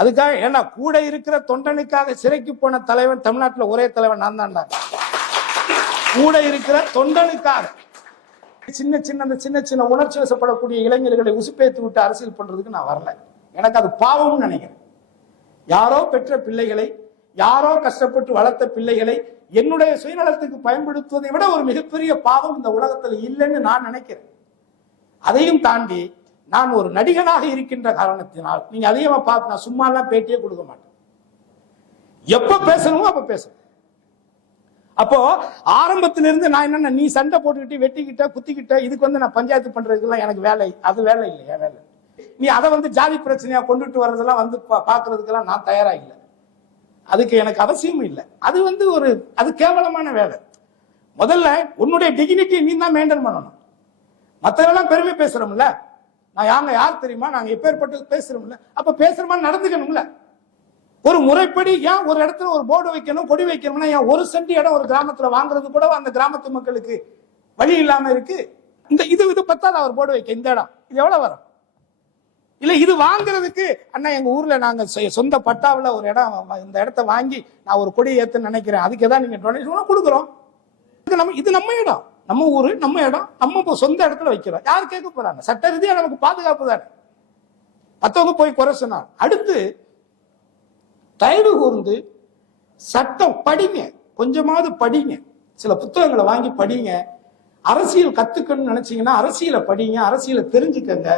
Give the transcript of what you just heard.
அதுக்காக ஏன்னா கூட இருக்கிற தொண்டனுக்காக சிறைக்கு போன தலைவன் தமிழ்நாட்டில் ஒரே தலைவன் நான் தான்டா. கூட இருக்கிற தொண்டனுக்காக சின்ன சின்ன உணர்ச்சி வசப்படக்கூடிய இளைஞர்களை உசுப்பேத்து விட்டு அரசியல் பண்றதுக்கு நான் வரல. எனக்கு அது பாவம்னு நினைக்கிறேன். யாரோ பெற்ற பிள்ளைகளை, யாரோ கஷ்டப்பட்டு வளர்த்த பிள்ளைகளை என்னுடைய சுயநலத்துக்கு பயன்படுத்துவதை விட ஒரு மிகப்பெரிய பாவம் இந்த உலகத்தில் இல்லைன்னு நான் நினைக்கிறேன். அதையும் தாண்டி நான் ஒரு நடிகனாக இருக்கின்ற காரணத்தினால் நீங்க அதிகமா பார்த்து நான் சும்மா எல்லாம் பேட்டியே கொடுக்க மாட்டேன். எப்ப பேசணுமோ அப்ப பேசணும். அப்போ ஆரம்பத்திலிருந்து நான் என்னன்னா, நீ சண்டை போட்டுக்கிட்டு வெட்டிக்கிட்ட குத்திக்கிட்ட இதுக்கு வந்து நான் பஞ்சாயத்து பண்றதுக்கெல்லாம் எனக்கு வேலை, அது வேலை இல்லை. என் வேலை நீ அதை வந்து ஜாதி பிரச்சனையா கொண்டுட்டு வர்றதெல்லாம் வந்து பாக்குறதுக்கெல்லாம் நான் தயாரா இல்லை. அதுக்கு எனக்கு அவசியமும் இல்லை. அது வந்து அது கேவலமான வேலை. முதல்ல உன்னுடைய டிகினிட்டியை நீ தான் மெயின்டைன் பண்ணணும். மற்றவெல்லாம் பெருமை பேசுறோம்ல, நான் யார் தெரியுமா, நாங்க எப்பேற்பட்டு பேசுறோம்ல, அப்ப பேசுறமா நடந்துக்கணும்ல. ஒரு முறைப்படி ஏன் ஒரு இடத்துல ஒரு போர்டு வைக்கணும், கொடி வைக்கணும்னா ஏன் ஒரு சென்ட் இடம் ஒரு கிராமத்துல வாங்குறது கூட அந்த கிராமத்து மக்களுக்கு வழி இல்லாம இருக்கு. இது பத்தாது அவர் போர்டு வைக்க இந்த இடம் இது எவ்வளவு வரும்? இல்ல இது வாங்குறதுக்கு அண்ணா எங்க ஊர்ல நாங்க சொந்த பட்டாவில் ஒரு இடம், இந்த இடத்த வாங்கி நான் ஒரு கொடி ஏத்துன்னு நினைக்கிறேன், அதுக்கு ஏதாவது நீங்க டொனேஷன் கொடுக்குறோம். இது நம்ம இடம், நம்ம ஊரு, நம்ம இடம், நம்ம சொந்த இடத்துல வைக்கிறோம். யாரு கேட்க போறாங்க? சட்ட ரீதியா நமக்கு பாதுகாப்பு தானே. மத்தவங்க போய் குறை சொன்னாங்க. அடுத்து தயவு கூர்ந்து சட்டம் படிங்க, கொஞ்சமாவது படிங்க, சில புத்தகங்களை வாங்கி படிங்க. அரசியல் கத்துக்கணும்னு நினைச்சீங்கன்னா அரசியலை படிங்க, அரசியலை தெரிஞ்சுக்கங்க.